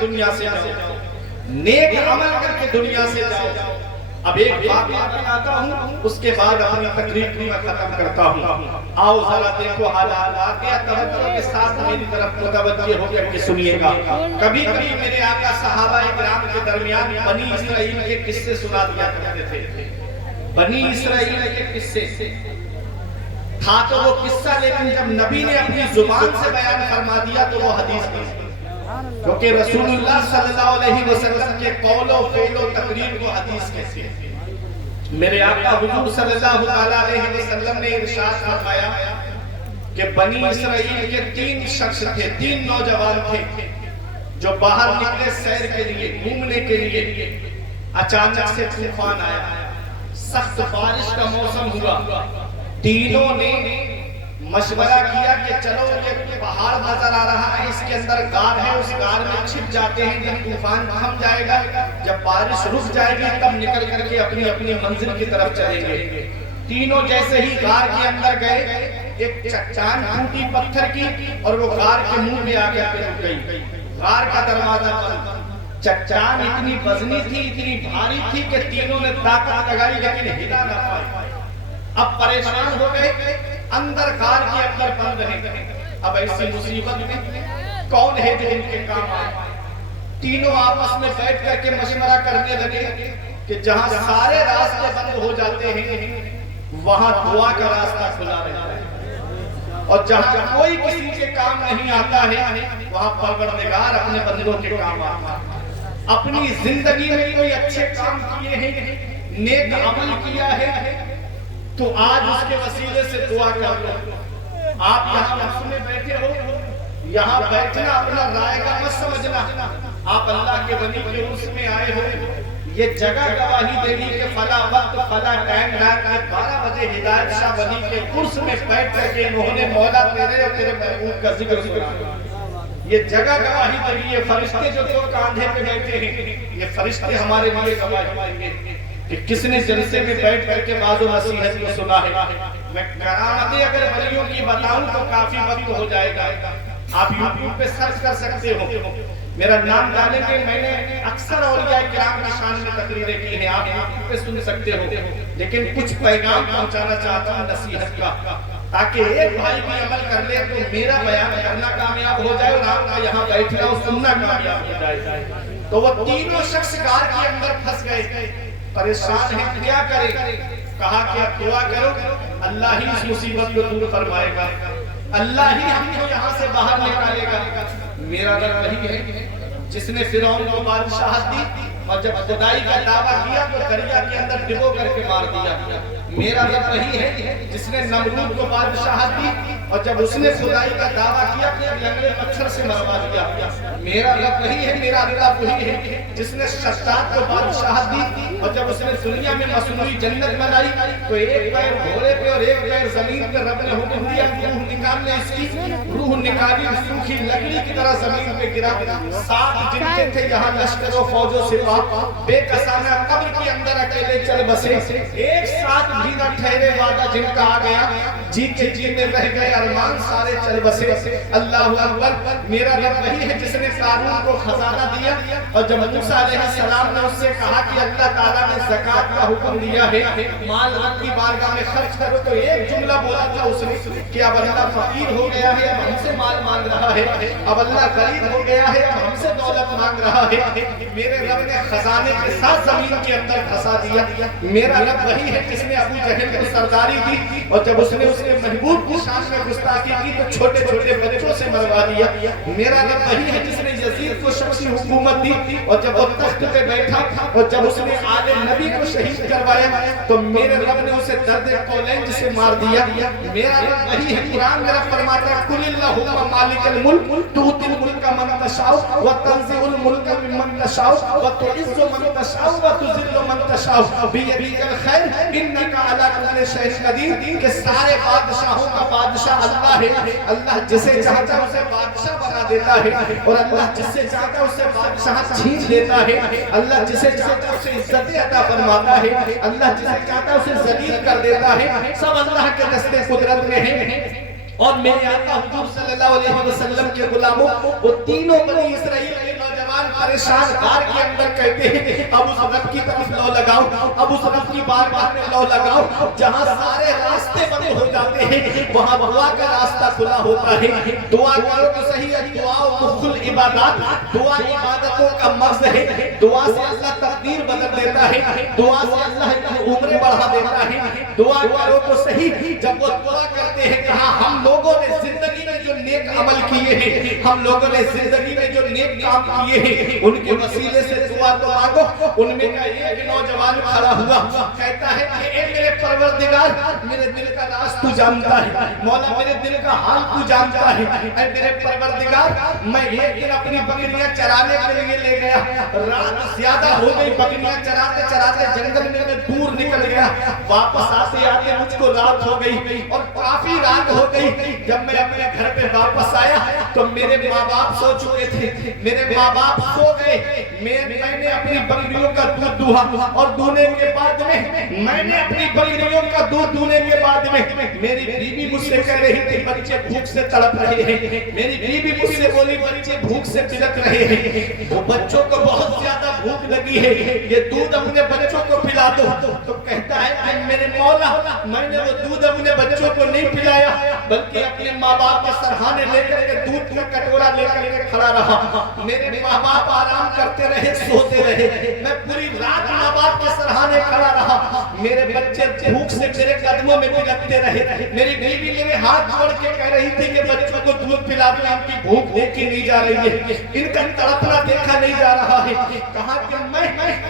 دنیا سے جاؤ، نیک عمل کر کے دنیا سے جاؤ۔ اب ایک واقعہ بتاتا ہوں، اس کے بعد اپنی تقریر کو میں ختم کرتا ہوں۔ آؤ ذرا دیکھو حالات، واقعہ توجہ کے ساتھ میری طرف متوجہ ہو کر کے سنیے گا۔ کبھی کبھی میرے آقا صحابہ کرام کے درمیان بنی اسرائیل کے قصے سنا دیا کرتے تھے، بنی اسرائیل کے قصے تھا تو وہ قصہ، لیکن جب نبی نے اپنی زبان سے بیان فرما دیا تو وہ حدیث نہیں، کیونکہ رسول اللہ صلی اللہ علیہ وسلم کے قول و فعل و تقریر کو حدیث کہتے ہیں۔ میرے آقا حضور صلی اللہ علیہ وسلم نے ارشاد فرمایا کہ بنی اسرائیل کے 3 شخص تھے، 3 نوجوان تھے جو باہر نکلے سیر کے لیے، گھومنے کے لیے۔ اچانک سے طوفان آیا، سخت بارش کا موسم ہوا۔ تینوں نے مشورہ کیا کہ چلو یہ پہاڑ نظر آ رہا ہے، اس کے اندر غار ہے، اس غار میں چھپ جاتے ہیں، جب طوفان تھم جائے گا، جب بارش رک جائے گی تب نکل کر کے اپنی اپنی منزل کی طرف چلیں گے۔ تینوں جیسے ہی غار کے اندر گئے، ایک چٹان ٹوٹی پتھر کی اور وہ غار کے منہ میں آ کر کے رک گئی۔ غار کا دروازہ بند، چٹان اتنی وزنی تھی، اتنی بھاری تھی کہ تینوں نے طاقت لگائی لیکن ہلا نہ پائے۔ اب پریشان ہو گئے، اندر غار کے اندر بند رہے۔ اب ایسی مصیبت میں کون ہے جو ان کے کام آئے؟ تینوں آپس میں بیٹھ کر کے مشورہ کرنے لگے کہ جہاں سارے راستے بند ہو جاتے ہیں وہاں دعا کا راستہ کھلا رہتا ہے، اور جہاں کوئی کسی کے کام نہیں آتا ہے وہاں پروردگار اپنے بندوں کے کام آتا ہے۔ اپنی زندگی میں کوئی اچھے کام کیے ہیں، نیک عمل کیا ہے، تو آج اس کے وسیلے سے دعا کر لو۔ آپ یہاں مجلس میں بیٹھے ہو، یہاں بیٹھنا اپنا رائے کا مت سمجھنا، آپ اللہ کے ولی کے عرس میں آئے ہو، یہ جگہ گواہی دے گی کہ فلاں وقت فلاں ٹائم رات کے 12 بجے ہدایت شاہ ولی کے عرس میں بیٹھ کر کے انہوں نے مولا تیرے اور تیرے محبوب کا ذکر سنا۔ یہ جگہ گواہی دے گی، یہ فرشتے جو دو کاندھے پہ بیٹھے ہیں، یہ فرشتے ہمارے لیے گواہی دیں گے کہ کس نے جلسے میں بیٹھ کر کے واعظ و نصیحت کو سنا ہے۔ میں کرامتیں اگر ولیوں کی بتاؤں تو کافی وقت ہو جائے گا، آپ یوٹیوب پہ سرچ کر سکتے ہو، میرا نام ڈالیں گے۔ میں نے اکثر اولیاء کرام کی شان میں تقریریں کی ہیں، آپ یوٹیوب پہ سن سکتے ہو، لیکن کچھ پیغام پہنچانا چاہتا ہوں نصیحت کا، تاکہ ایک بھائی بھی عمل کر لے تو میرا بیان کرنا کامیاب ہو جائے اور آپ کا یہاں بیٹھنا اور سننا کامیاب ہو جائے۔ تو وہ تینوں شخص غار کے اندر پھنس گئے، پریشان ہیں، کیا کرے؟ کہا کہ اب دعا کرو، اللہ ہی اس مصیبت کو دور فرمائے گا، اللہ ہی ہم کو یہاں سے باہر نکالے گا۔ میرا رب وہی ہے جس نے فرعون کو بادشاہت دی اور جب خدائی کا دعویٰ کیا تو دریا کے اندر ڈبو کر کے مار دیا۔ میرا رب وہی ہے جس نے نمرود کو بادشاہت دی اور جب اس نے خدائی کا دعویٰ کیا تو لنگڑے مچھر سے مروا دیا۔ میرا رب وہی ہے، میرا رب وہی ہے جس نے شداد کو بادشاہت دی اور جب اس نے دنیا میں مصنوعی جنت بنائی تو ایک پیر گھوڑے پہ اور ایک پیر زمین پہ رب نے حکم دیا روح نکال لے، اس کی روح نکالی، سوکھی لکڑی کی طرح زمین پہ گرا۔ 7 جن کے تھے یہاں لشکر و فوج و سپاہ، بے کسانہ قبر کے اندر اکیلے چل بسے، ایک ساتھ بھی نہ ٹھہرے، وعدہ جن کا آ گیا، جی کے جی میں رہ گئے ارمان سارے چل بسے۔ اللہ اکبر، میرا رب وہی ہے جس نے قارون کو خزانہ دیا اور جب موسیٰ علیہ السلام نے اس سے کہا کہ اللہ تعالیٰ نے زکوٰۃ کا حکم دیا ہے، مال رب کی بارگاہ میں خرچ کرو، تو ایک جملہ بولا تھا اس نے کہ اب اللہ فقیر ہو گیا ہے، اب ہم سے مال مانگ رہا ہے، اب اللہ غریب ہو گیا ہے، اب ہم سے دولت مانگ رہا ہے۔ میرے رب نے خزانے کے ساتھ زمین کے اندر پھنسا دیا۔ میرا رب وہی ہے جس نے ابو جہل کو سرداری دی اور جب اس نے اس کے محبوب کی شان میں گستاخی کی تو چھوٹے چھوٹے بچوں سے مروا دیا۔ میرا رب وہی ہے جس نے یزید کو شخصی حکومت دی اور جب وہ تخت پہ بیٹھا اور جب اس نے آل نبی کو شہید کروایا تو میرے رب نے اسے درد کولنج سے مار دیا۔ میرا رب وہی ہے، قرآن میرا فرماتا ہے قل اللہم مالک الملک تؤتی الملک من تشاء وتنزع الملک ممن تشاء وتعز من تشاء وتذل من تشاء بیدک الخیر انک علی کل شیء قدیر۔ کہ سارے بادشاہوں کا بادشاہ اللہ ہے، اللہ جسے چاہتا ہے اسے بادشاہ بنا دیتا ہے اور اللہ جس سے چاہتا ہے اسے بادشاہ چھین لیتا ہے، اللہ جسے چاہتا ہے اسے عزت عطا فرماتا ہے، اللہ جسے چاہتا ہے اسے ذلیل کر دیتا ہے۔ سب اللہ کے دستے قدرت میں ہیں۔ اور میرے آقا حضور صلی اللہ علیہ وسلم کے غلاموں وہ تینوں بنی اسرائیل کے نوجوان परेशान गार के अंदर कहते हैं अब उस रब की तरफ लौ लगाओ, अब उस रब की बारगाह में लौ लगाओ जहां सारे रास्ते बंद हो जाते हैं, वहां दुआ का रास्ता खुला होता है। दुआ करो तो सही है, दुआ मुखुल इबादत, दुआ इबादतों का मर्ज है। दुआ से अल्लाह तकदीर बदल देता है, दुआ से अल्लाह की उम्र बढ़ा देता है। दुआ करो तो सही, जब वो दुआ करते हैं कहा हम लोगों ने जिंदगी में जो नेक अमल किए हैं, हम लोगों ने जिंदगी में जो नेक काम किए हैं, उनके वसीले से दुआ तो मांगो। उनमें का एक नौजवान खड़ा हुआ कहता है कि ए मेरे परवरदिगार, मेरे दिल का राज तू जानता है, मौला मेरे दिल का हाल तू जानता है। ऐ मेरे परवरदिगार, मैं एक दिन अपनी बकरियां चराने के लिए ले गया, रात ज्यादा हो गई, बकरियां चराते चराते जंगल में मैं दूर निकल गया, वापस आते आते मुझको रात हो गई और काफी रात हो गई। जब मैं अपने घर पे वापस आया तो मेरे माँ बाप सो चुके थे, मेरे माँ बाप सो गए। मैंने अपनी बकरियों का दूध दुहा और दूने के बाद में मैंने अपनी बकरियों का दूध दूने के बाद में मेरी बीवी मुझसे कह रही थी बच्चे भूख से तड़प रहे हैं, मेरी बीवी मुझसे बोली बच्चे भूख से बिलख रहे हैं, वो बच्चों को बहुत ज्यादा भूख लगी है, ये दूध अपने बच्चों को पिला दो। तो कहता है कि मेरे मौला, मैंने वो दूध अपने बच्चों को नहीं पिलाया, बल्कि अपने माँ बाप के सरहाने लेकर के दूध का कटोरा लेकर के खड़ा रहा। मेरे माँ बाप आराम करते रहे, सोते रहे, मैं पूरी रात माँ बाप के सरहाने खड़ा रहा। मेरे बच्चे भूख से मेरे कदमों में बिलखते रहे। मेरी बीवी मेरे हाथ जोड़ के कह रही थी कि बच्चों को दूध पिला दो, इनकी भूख देखी नहीं जा रही है, इनका तड़पना देखा नहीं जा रहा है। कहा कि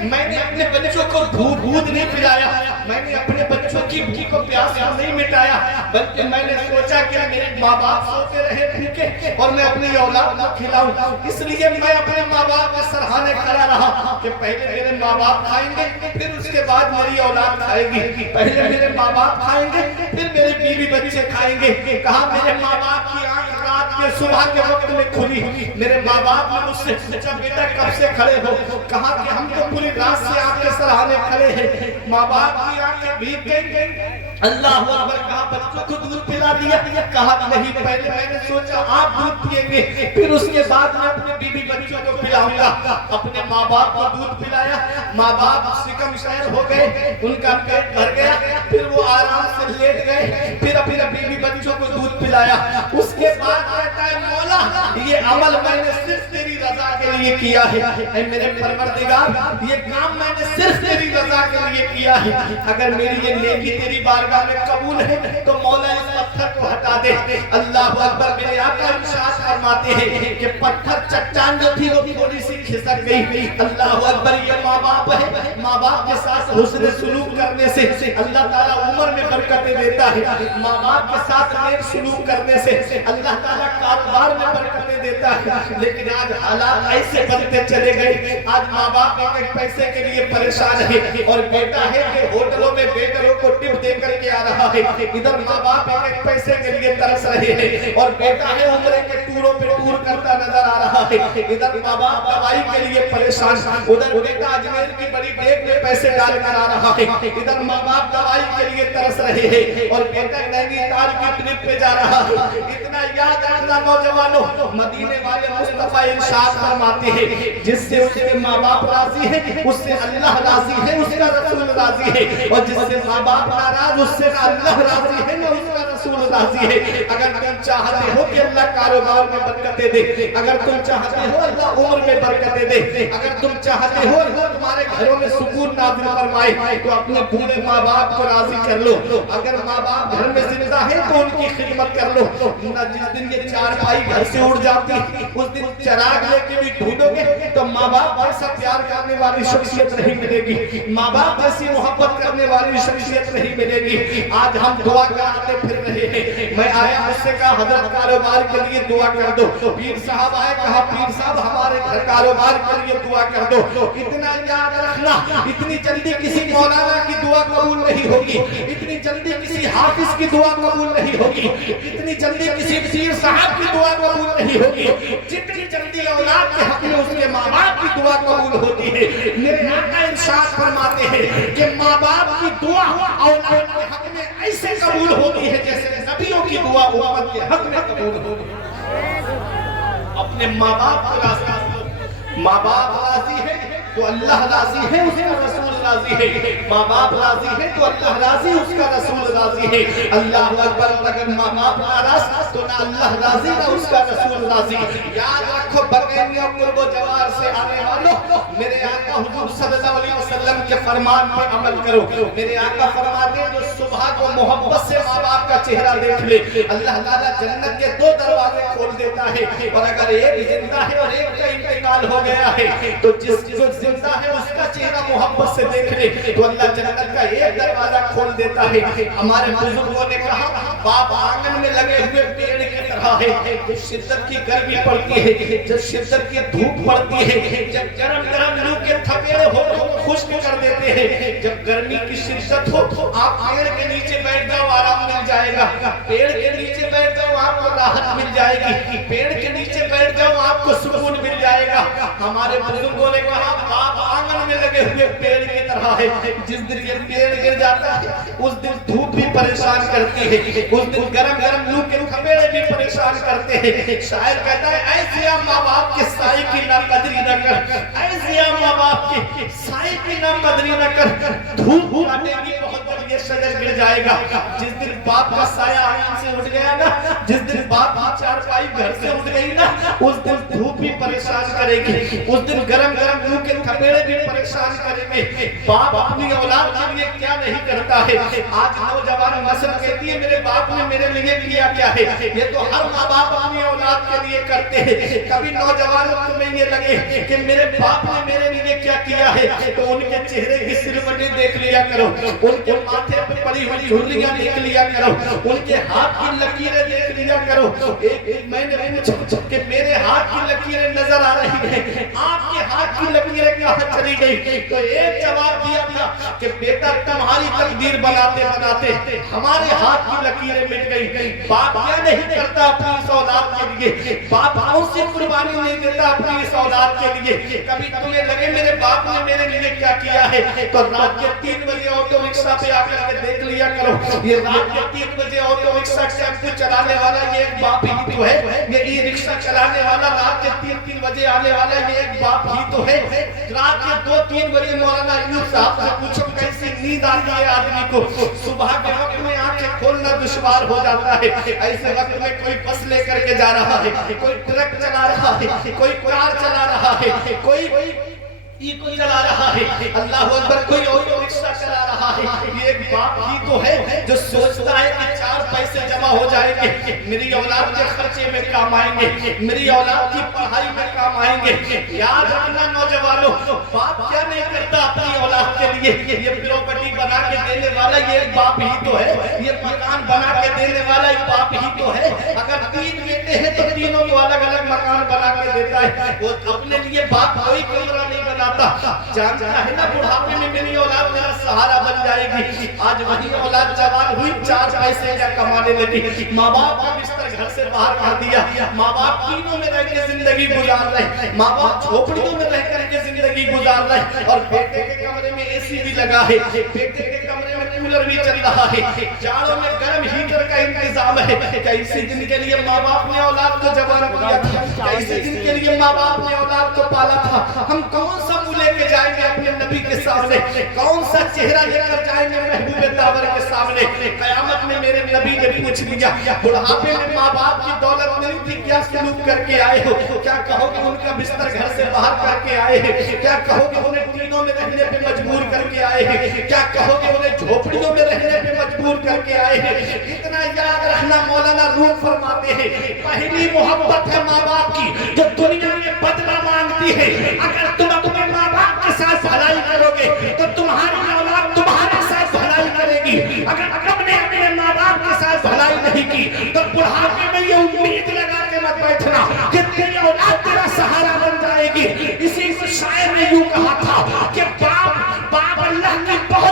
मैंने अपने बच्चों को दूध नहीं पिलाया, मैंने अपने बच्चों की भूख को प्यास नहीं मिटाया, बल्कि मैंने सोचा कि मेरे माँ बाप सोते रहे भूखे और मैं अपनी औलाद को खिलाऊं, इसलिए मैं अपने माँ बाप के सरहाने खड़ा रहा कि पहले मेरे माँ बाप खाएंगे, फिर उसके बाद मेरी औलाद खाएगी, पहले मेरे माँ बाप खाएंगे, फिर मेरे बीवी बच्चे खाएंगे। कहा मेरे माँ बाप की आंख रात के सुबह के वक्त में खुली, मेरे माँ बाप ने मुझसे पूछा बेटा कब से खड़े हो? कहा कि हम तो पूरी रात से आपके सराहने खड़े हैं। माँ बाप की आंखें भीग गई। अल्लाह अकबर, कहा बच्चों को दूध पिला दिया? कहा नहीं, पहले मैंने सोचा आप दूध पिएंगे, फिर उसके बाद मैं अपने बीवी बच्चों को पिलाऊंगा। अपने माँ बाप को दूध पिलाया, माँ बाप सिकम शायर हो गए, उनका पेट भर गया, फिर वो आराम से लेट गए, फिर अपने बीवी बच्चों को दूध पिलाया। उसके बाद कहता है मौला ये अमल मैंने सिर्फ तेरी रजा के लिए किया है, मेरे परवरदिगार ये काम मैंने सिर्फ तेरी रजा के लिए किया है। अगर मेरी ये नेकी तेरी बारगाह में कबूल है तो मौला इस पत्थर को हटा दे। अल्लाह अकबर, मेरे आका इरशाद फरमाते हैं कि पत्थर चट्टान जो थी वो थोड़ी सी खिसक गई। अल्लाह अकबर, ये माँ बाप है, माँ बाप के साथ हुस्न सुलूक करने से अल्लाह ताला उम्र में बरकतें देता है। माँ बाप के साथ नेक सुलूक करने से अल्लाह ताला कारोबार में बरकतें देता है। लेकिन आज हालात ऐसे बनते चले गए, आज माँ बाप एक पैसे के लिए परेशान है और बेटा है कि होटलों में बेटरों को टिप दे करके आ रहा है, इधर माँ बाप एक पैसे के लिए तरस रहे हैं और बेटा है उम्र के टूरों पे टूर करता नजर आ रहा है, इधर माँ बाप दवाई के लिए परेशान, उधर बेटा अजमेर की बड़ी बैग में पैसे डाल कर आ रहा है, इधर माँ बाप दवाई के लिए तरस रहे हैं और बेटा नैनीताल की ट्रिप पे जा रहा है। इतना याद रखना नौजवानों, मदीने वाले मुस्तफा इरशाद फरमाते हैं जिससे उसके माँ बाप राजी है उससे अल्लाह राजी है, उसका रसूल राजी है, और जिससे माँ बाप नाराज उससे ना अल्लाह राजी है ना उसका रसूल राजी है। अगर तुम चाहते हो कि अल्लाह कारोबार में बरकतें दे, अगर तुम चाहते हो अल्लाह उम्र में बरकतें दे, अगर तुम चाहते हो अल्लाह तुम्हारे घरों में सुकून नाज़िल फरमाए तो अपने पूरे माँ बाप को राजी कर लो। अगर माँ बाप घर में जिंदा है तो उनकी खिदमत कर लो। जिस दिन ये चार भाई घर से उड़ जाती उस दिन चिराग लेके भी ढूंढोगे तो माँ बाप ऐसा प्यार करने वाली शख्सियत नहीं मिलेगी, माँ बाप ऐसी मोहब्बत करने वाली शख्सियत नहीं मिलेगी। आज हम दुआ कराते फिर रहे हैं। मैं आया मुझसे कहा हजरत कारोबार के लिए दुआ कर दो, पीर साहब आए कहा पीर साहब हमारे घर कारोबार के लिए दुआ कर दो। इतना याद रखना, इतनी जल्दी किसी मौलाना की दुआ कबूल नहीं होगी, इतनी जल्दी किसी हाफिज की दुआ कबूल नहीं होगी, इतनी जल्दी किसी पीर साहब की दुआ कबूल नहीं होगी, जितनी जल्दी औलाद के हक में उसके माँ बाप की दुआ कबूल होती है। मेरे आका इरशाद फरमाते हैं कि माँ बाप की दुआ औलाद के हक में ऐसे कबूल होती है जैसे नबियों की दुआ उम्मत के हक में कबूल होती है। अपने माँ बाप को रास्ता दो, माँ बाप राजी है तो अल्लाह राजी है, उसका रसूल राजी है। माँ बाप राजी है तो अल्लाह राजी, उसका रसूल राजी है। अल्लाह अकबर। अगर माँ बाप नाराज तो ना अल्लाह राजी ना उसका रसूल राजी। याद रखो बगैर कुर्बो जवार से आने वालों, मेरे आका हुजूर सल्लल्लाहु अलैहि वसल्लम के फरमान पे अमल करो। मेरे आका फरमाते जो सुबह को मोहब्बत से माँ बाप का चेहरा देख ले, अल्लाह ताला जन्नत के 2 दरवाजे खोल देता है। और अगर एक जिंदा है और एक का इंतकाल हो गया है तो जिसको जिंदा है उसका चेहरा मोहब्बत से देख ले तो अल्लाह जन्नत का एक दरवाजा खोल देता है। हमारे बुजुर्गों ने कहा बाप आंगन में लगे हुए पेड़ की तरह है। जब शिद्दत की गर्मी पड़ती है, जब शिद्दत की धूप पड़ती है, जब गरम गरम लू के थपेड़े हो खुश्क कर देते हैं। जब गर्मी की शिद्दत हो आप पेड़ के नीचे बैठ जाओ, आराम मिल जाएगा। पेड़ के नीचे बैठ जाओ, आपको राहत मिल जाएगी। पेड़ के नीचे बैठ जाओ, आपको सुकून मिल जाएगा। हमारे बुजुर्गों ने कहा बाप आंगन में लगे हुए पेड़ की तरह है। जिस दिन ये पेड़ गिर जाता है उस दिन धूप भी परेशान करती है, उस दिन गरम गरम लू के थपेड़े भी परेशान करते हैं। शायर कहता है ऐसे माँ बाप के साए की ना कदरी न कर, ऐसे माँ बाप के साए की ना कदरी न कर। धूप काटेगी बहुत जब ये शजर गिर जाएगा। जिस दिन बाप का साया आंगन से उठ गया ना, जिस दिन बाप की चारपाई घर से उठ गई ना, उस दिन धूप भी परेशान करेगी, उस दिन गरम गरम लू के थपेड़े भी परेशान करेंगे। बाप अपनी औलाद के लिए क्या नहीं करता है। आज नौजवान नस्ल कहती है मेरे बाप ने मेरे लिए किया क्या है। ये तो हर माँ बाप अपनी औलाद के लिए करते हैं। कभी नौजवानों तुम्हें ये लगे कि मेरे बाप ने मेरे लिए क्या किया है तो उनके चेहरे की सिरवटें देख लिया करो, उनके माथे पे पड़ी हुई झुर्रियां देख लिया करो, उनके हाथ की लकीरें देख लिया करो। एक मैंने पूछा कि मेरे हाथ की लकीरें नजर आ रही है, आपके हाथ की लकीरें कहाँ चली गई? तो एक जवाब दिया था कि बेटा तुम्हारी तकदीर बनाते बनाते हमारे हाथ की लकीरें मिट गई। बाप क्या नहीं करता अपनी इस औलाद के लिए, बाप कौन सी कुर्बानी नहीं देता अपनी इस औलाद के लिए। कभी तुम्हें लगे मेरे बाप ने मेरे लिए क्या किया है तो रात के 3 बजे ऑटो रिक्शा पे आकर के देख लिया करो। ये रात के 3 बजे ऑटो रिक्शा टेम्पो चलाने वाला ये एक बाप ही तो है। ये ई रिक्शा चलाने वाला रात के 3 बजे आने वाला ये एक बाप ही तो है। रात के 2-3 बजे मौलाना यूं साहब से पूछो कैसी नींद आती है आदमी को। सुबह के वक्त में आंखें खोलना दुश्वार हो जाता है। ऐसे वक्त में कोई बस लेकर के जा रहा है, कोई ट्रक चला रहा है, कोई कार चला रहा है, कोई इको चला रहा है, अल्लाह अकबर, कोई ऑटो रिक्शा चला रहा है। ये एक बाप ही तो है जो सोचता है कि 4 पैसे जमा हो जाएंगे, मेरी औलाद के खर्चे में काम आएंगे, मेरी औलाद की पढ़ाई में काम आएंगे। याद रखना नौजवानों, बाप क्या नहीं करता अपनी औलाद के लिए। ये प्रॉपर्टी बना के देने वाला ये एक बाप ही तो है, ये मकान बना के देने वाला एक बाप ही तो है। अगर 3 बेटे हैं तो तीनों को अलग अलग मकान बना के देता है। वो अपने लिए बाप कोई कमरा नहीं बनाता, जानता है ना बुढ़ापे में मेरी औलाद मेरा सहारा बन जाएगी। आज वही औलाद जवान हुई 4 पैसे क्या कमाने लगी, माँ बाप का बिस्तर घर से बाहर कर दिया, माँ बाप तीनों में रह के जिंदगी गुजार रहे, माँ बाप झोपड़ियों में रह करके जिंदगी गुजार रहे। और बेटे के कमरे में एसी भी लगा है, बेटे के कमरे में कूलर भी चल रहा है, जाड़ों में गर्म हीटर का इंतजाम है। कैसे दिन के लिए माँ बाप ने औलाद को जवान किया था, कैसे दिन के लिए माँ बाप ने औलाद को पाला था। हम कौन सा मुंह लेके जाएंगे अपने नबी के सामने, कौन सा चेहरा लेकर जाएंगे महबूब दावर के सामने। कयामत में मेरे नबी ने पूछ लिया बुढ़ापे में माँ बाप की दौलत मिली थी, क्या सलूक करके आए हो? क्या कहोगे उनका बिस्तर घर से बाहर करके आए हैं? क्या कहोगे उन्हें टीनों में रहने पे मजबूर करके आए हैं? क्या कहोगे उन्हें झोपड़ियों में रहने पे मजबूर करके आए हैं? इतना याद रखना, मौलाना रूम फरमाते हैं पहली मोहब्बत है माँ बाप की जो दुनिया में बदला मांगती है। अगर तुम अपने माँ बाप के साथ भलाई करोगे तो तुम्हारी औलाद तुम्हारे साथ भलाई करेगी। अगर तुमने अपने माँ बाप के साथ भलाई नहीं की तो बुढ़ापे में ये उम्मीद लगा के मत बैठना कि तेरी औलाद तेरा सहारा बन जाएगी। इसी शायर ने यूं कहा था कि बाप अल्लाह की बहुत